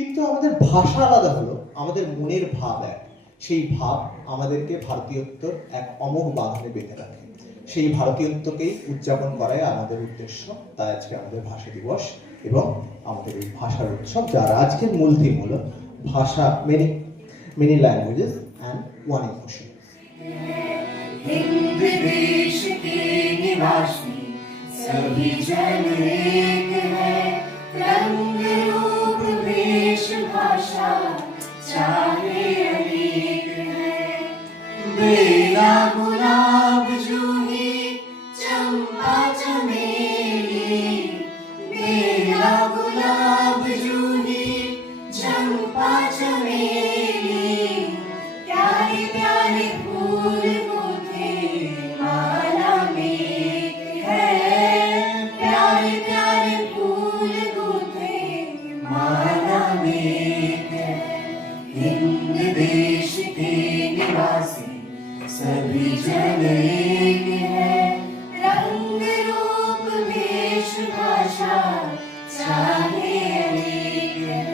কিন্তু আমাদের ভাষা আলাদা হলো, আমাদের মনের ভাব এক। সেই ভাব আমাদেরকে ভারতীয়ত্বর এক অমোঘ বাঁধনে বেঁধে রাখে। সেই ভারতীয়ত্বকেই উদযাপন করাই আমাদের উদ্দেশ্য। তাই আজকে আমাদের ভাষা দিবস এবং আমাদের এই ভাষার উৎসব, যার আজকের মূল থিম হলো ভাষা, many languages and one emotion. Hind देश के निवासी सभी जन एक है, रंग रूप वेश भाषा चाहे अनेक है। बेला गुलाब जूही चंपा चमेली, बेला गुलाब जूही चंपा चमेली, प्यारे प्यारे फूल माला में है, प्यारे प्यारे फूल गूथे माला में है। हिंद देश के निवासी सभी जन एक है, रंग रूप वेश भाषा चाहे अनेक है।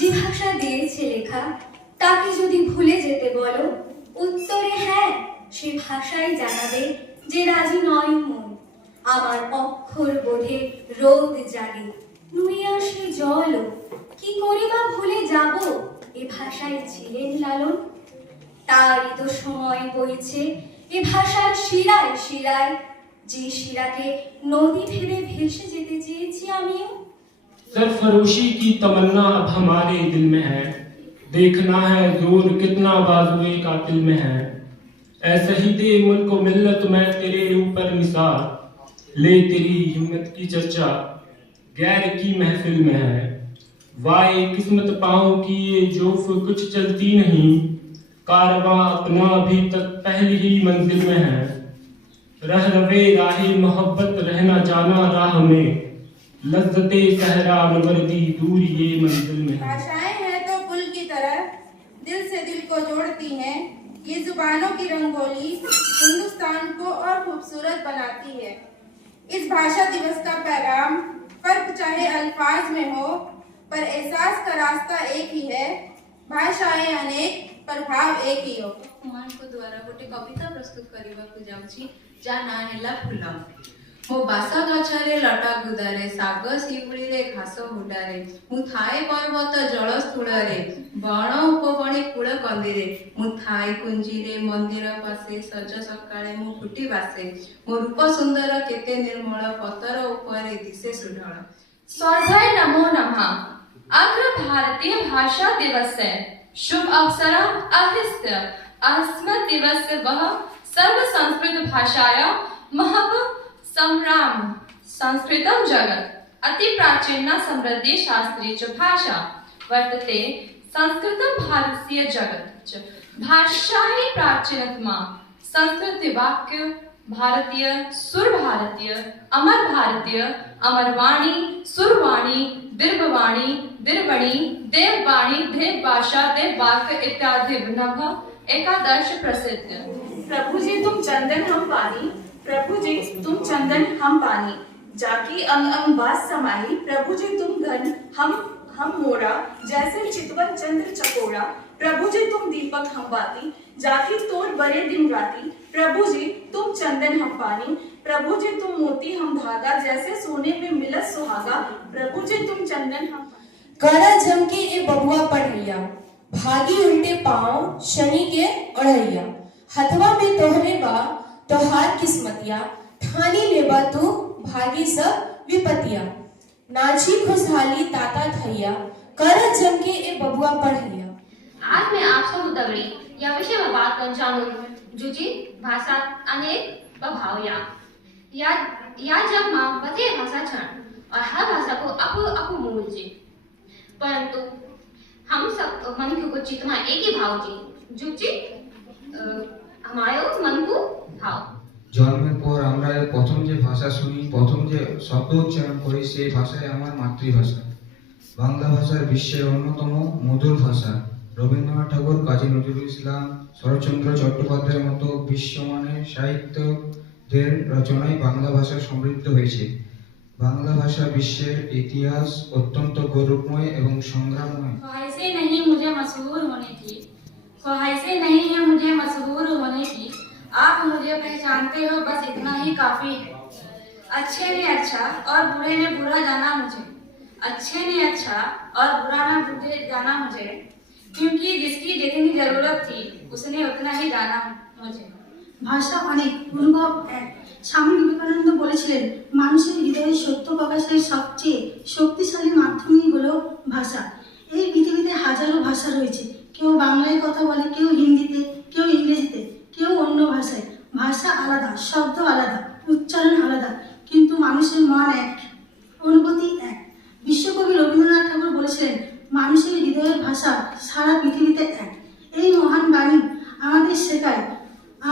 যে ভাষা দিয়েছে লেখা তাকে যদি ভুলে যেতে বলো, উত্তরে হ্যাঁ, সে ভাষাই জানাবে যে রাজি নয় মন। আমার অক্ষর বোধে রোদ জাগে, নুয়ে আসে জল, কি করে বা ভুলে যাব এ ভাষায় ছিলেন লালন। তারই তো সময় বইছে এ ভাষার শিরায় শিরায়, যে শিরাকে নদী ভেবে ভেসে যেতে চেয়েছি আমিও। सरफरोशी की तमन्ना अब हमारे दिल में है, देखना है जोर कितना बाजुए कातिल में है। ऐ शहीदे मुल्क मिल्लत मैं तेरे ऊपर निसार, ले तेरी हिम्मत की चर्चा गैर की महफिल में है। वाए किस्मत पाँव की ये जोफ कुछ चलती नहीं, कारवां अपना अभी तक पहली ही मंजिल में है। रह रवे राहे मोहब्बत रहना जाना राह में, लज्जते सहरा नवर्दी दूर ये मंजिल में है। भाषाएं हैं तो पुल की तरह दिल से दिल को जोड़ती हैं, ये जुबानों की रंगोली हिंदुस्तान को और खूबसूरत बनाती है। इस भाषा दिवस का पैगाम फर्क चाहे अल्फाज में हो, पर एहसास का रास्ता एक ही है। भाषाएं अनेक पर भाव एक ही हो। ମାନଙ୍କ ଦ୍ୱାରା ଗୋଟେ କବିତା ପ୍ରସ୍ତୁତ କରିବାକୁ ଯାଉଛି, ଯାହା ନାଁ ହେଲା ଫୁଲ। ମୋ ବାସ ଗଛରେ ଲଟା ଗୁଦାରେ, ଶାଗ ଶିଉଳିରେ ଘାସ ହୁଡାରେ, ମୁଁ ଥାଏ ପର୍ବତ ଜଳ ସ୍ଥୂଳରେ, ବଣ ଉପବଣୀ କୂଳ କନ୍ଦିରେ, ମୁଁ ଥାଏ କୁଞ୍ଜିରେ ମନ୍ଦିର ପାଶେ, ସଜ ସକାଳେ ମୁଁ ଫୁଟି ବାସେ, ମୋ ରୂପ ସୁନ୍ଦର କେତେ ନିର୍ମଳ, ପତର ଉପରେ ଦିଶେ ସୁଢଳ। स्वाध्याय नमो नमः। अग्र भारतीय भाषा दिवस है। शुभ अवसर अहिस्त अस्मत् दिवस वह सर्व संस्कृत भाषाया महब संग्राम। संस्कृतं जगत् अति प्राचीना समृद्धि शास्त्री च भाषा वर्तते। संस्कृतं भारतीय जगत् च भाषा ही प्राचीनतमा। संस्कृत वाक्य भारतीय, सुर भारतीय, अमर भारतीय, अमरवाणी, सुरवाणी, दिर्भवाणी, दिर्वणी, देववाणी, देव भाषा, देव वाक्य इत्यादि नभ एकादश प्रसिद्ध। प्रभु जी तुम चंदन हम पानी, प्रभु जी तुम चंदन हम पानी, जाकी अंग अंग बास समाही, प्रभु जी तुम घन हम मोरा, जैसे चितवन चंद्र चकोरा, प्रभु जी तुम दीपक हम बाती, जाकी तोड़ बड़े दिन राती, प्रभु जी तुम चंदन हम पानी, प्रभु जी तुम मोती हम धागा, जैसे सोने में मिलत सुहागा, प्रभु जी तुम चंदन हम। कड़ा जम के ए बबुआ पढ़ैया, भागी उल्टे पाँव शनि के अड़ैया, हथवा में तोहरे बा तोहार किस्मतिया, ठानी लेबा तू भागी सब विपतिया, नाची खुशहाली ताता थैया, कर जम के ए बबुआ पढ़ैया। आज मैं आपसे मुतगड़ी या विषय में बात करना चाहूँ, जुजी भाषा अनेक व भावया। या जब माँ बधे भाषा छण और हर भाषा को अपो मूल जी, परंतु हम सब मन को चित्मा एक ही भाव जी जुची हमारे मन को भाव জন্মের পর আমরা প্রথম যে ভাষা শুনি, প্রথম যে শব্দ উচ্চারণ করি, সেই ভাষাই আমার মাতৃভাষা। বাংলা ভাষার বিশ্বের অন্যতম মধুর ভাষা। রবীন্দ্রনাথ ঠাকুর, কাজী নজরুল ইসলাম, শরৎচন্দ্র চট্টোপাধ্যায়ের মতো বিশ্বমানের সাহিত্যদের রচনায় বাংলা ভাষা সমৃদ্ধ হয়েছে। বাংলা ভাষা বিশ্বের ইতিহাস অত্যন্ত গৌরবময় এবং সংগ্রামময়। ख्वाहिशें नहीं मुझे मशहूर होने की, ख्वाहिशें नहीं है मुझे मशहूर होने की, आप मुझे पहचानते हो बस इतना ही काफी है। अच्छे ने अच्छा और बुरे ने बुरा जाना मुझे, अच्छे ने अच्छा और बुरा ना बुरे जाना मुझे, क्योंकि जिसकी जितनी जरूरत थी उसने उतना ही जाना मुझे। ভাষা অনেক, অনুভব এক। স্বামী বিবেকানন্দ বলেছিলেন, মানুষের হৃদয়ে সত্য প্রকাশের সবচেয়ে শক্তিশালী মাধ্যমই হলো ভাষা। এই পৃথিবীতে হাজারো ভাষা রয়েছে, কেউ বাংলায় কথা বলে, কেউ হিন্দিতে, কেউ ইংরেজিতে, কেউ অন্য ভাষায়। ভাষা আলাদা, শব্দ আলাদা, উচ্চারণ আলাদা, কিন্তু মানুষের মন এক, অনুভূতি এক। বিশ্বকবি রবীন্দ্রনাথ ঠাকুর বলেছিলেন, মানুষের হৃদয়ের ভাষা সারা পৃথিবীতে এক। এই মহান বাণী আমাদের শেখায়,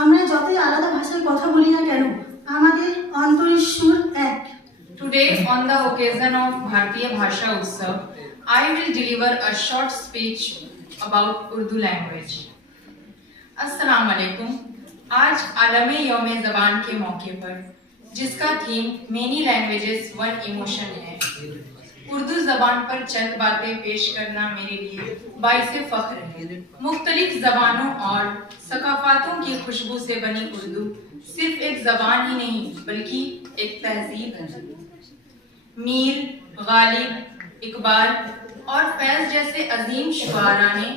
আমরা যতই আলাদা ভাষায় কথা বলি না কেন, আমাদের অন্তরের সুর এক। Today, on the occasion of Bharatiya Bhasha Utsav, I will deliver a short speech about Urdu language. अस्सलाम वालेकुम। आज आलमी यौम ज़बान के मौके पर, जिसका theme many languages one emotion है, उर्दू ज़बान पर चंद बातें पेश करना मेरे लिए बाइसे फ़ख्र है। मुख्तलिफ ज़बानों और सकाफ़ातों की खुशबू से बनी उर्दू सिर्फ एक ज़बान ही नहीं बल्कि एक तहजीब है। मीर, गालिब, इकबाल और फैज़ जैसे अजीम शुआरा ने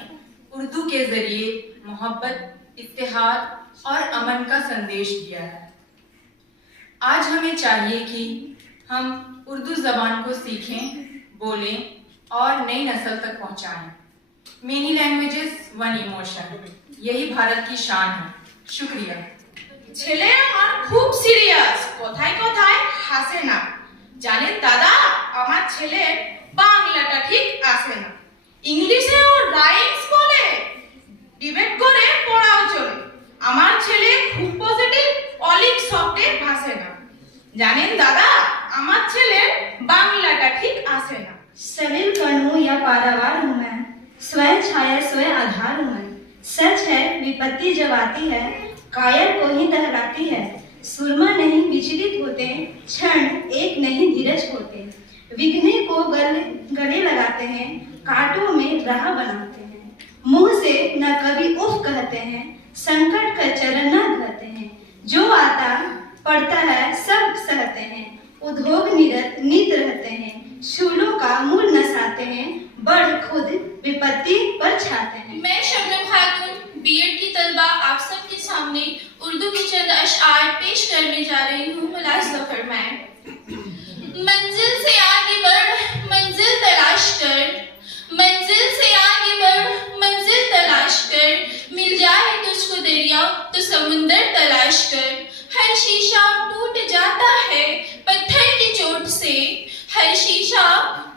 उर्दू के ज़रिए मोहब्बत, इत्तेहाद और अमन का संदेश दिया है। आज हमें चाहिए कि हम उर्दू ज़बान को सीखें, बोलें और नई नस्ल तक पहुंचाएं। मेनी लैंग्वेजेस वन इमोशन, यही भारत की शान है। शुक्रिया। ছেলে আমার খুব সিরিয়াস, কথায় কথায় হাসে না। জানেন দাদা, আমার ছেলে বাংলাটা ঠিক আসে না, ইংলিশেও রাইমস বলে, ডিবেট করে পড়াও চলে। আমার ছেলে খুব পজিটিভ, অলিক শব্দে ভাসে না। জানেন দাদা, আমার ছেলে বাংলাটা ঠিক আসে না। सलिल कणों या पारावार हूँ मैं, स्वयं छाया स्वयं आधार हूँ मैं। सच है विपत्ति जब आती है, कायर को ही दहराती है। सुरमा नहीं विचलित होते, क्षण एक नहीं धीरज होते। विघ्ने को गले लगाते हैं, कांटों में राह बनाते हैं। मुंह से न कभी उफ कहते हैं, संकट का चरण न धरते हैं। जो आता पड़ता है सब सहते हैं, उद्योग नीत रहते हैं। शूलों का मूल नसाते हैं, बढ़ खुद विपत्ति पर छाते हैं। मैं शबनम खातून बीएड की तलबा आप सबके सामने उर्दू के चंद अशआर पेश करने जा रही हूँ। मुलाहिज़ा फरमाएं। मंजिल से आगे बढ़, मंजिल तलाश कर, मंजिल से आगे बढ़, मंजिल तलाश कर। मिल जाए तुझको दरिया तो समुंदर तलाश कर। हर शीशा टूट जाता है पत्थर की चोट से, हर शीशा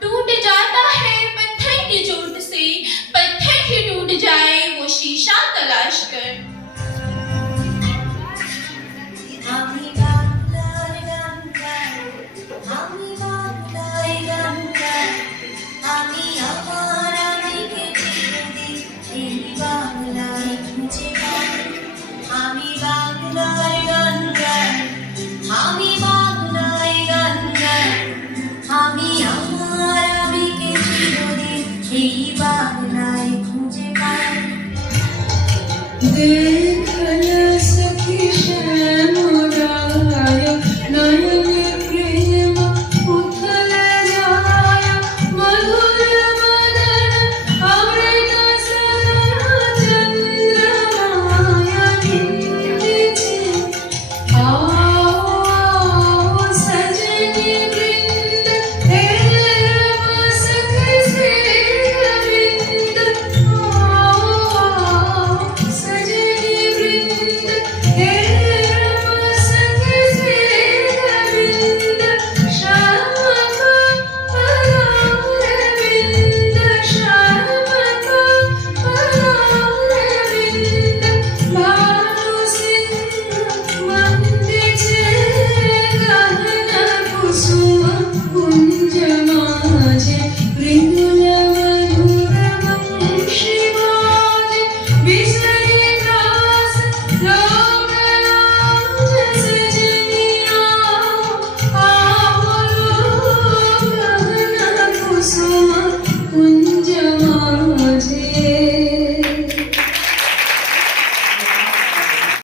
टूट जाता है पत्थर की चोट से। पत्थर ही टूट जाए वो शीशा तलाश कर। दिल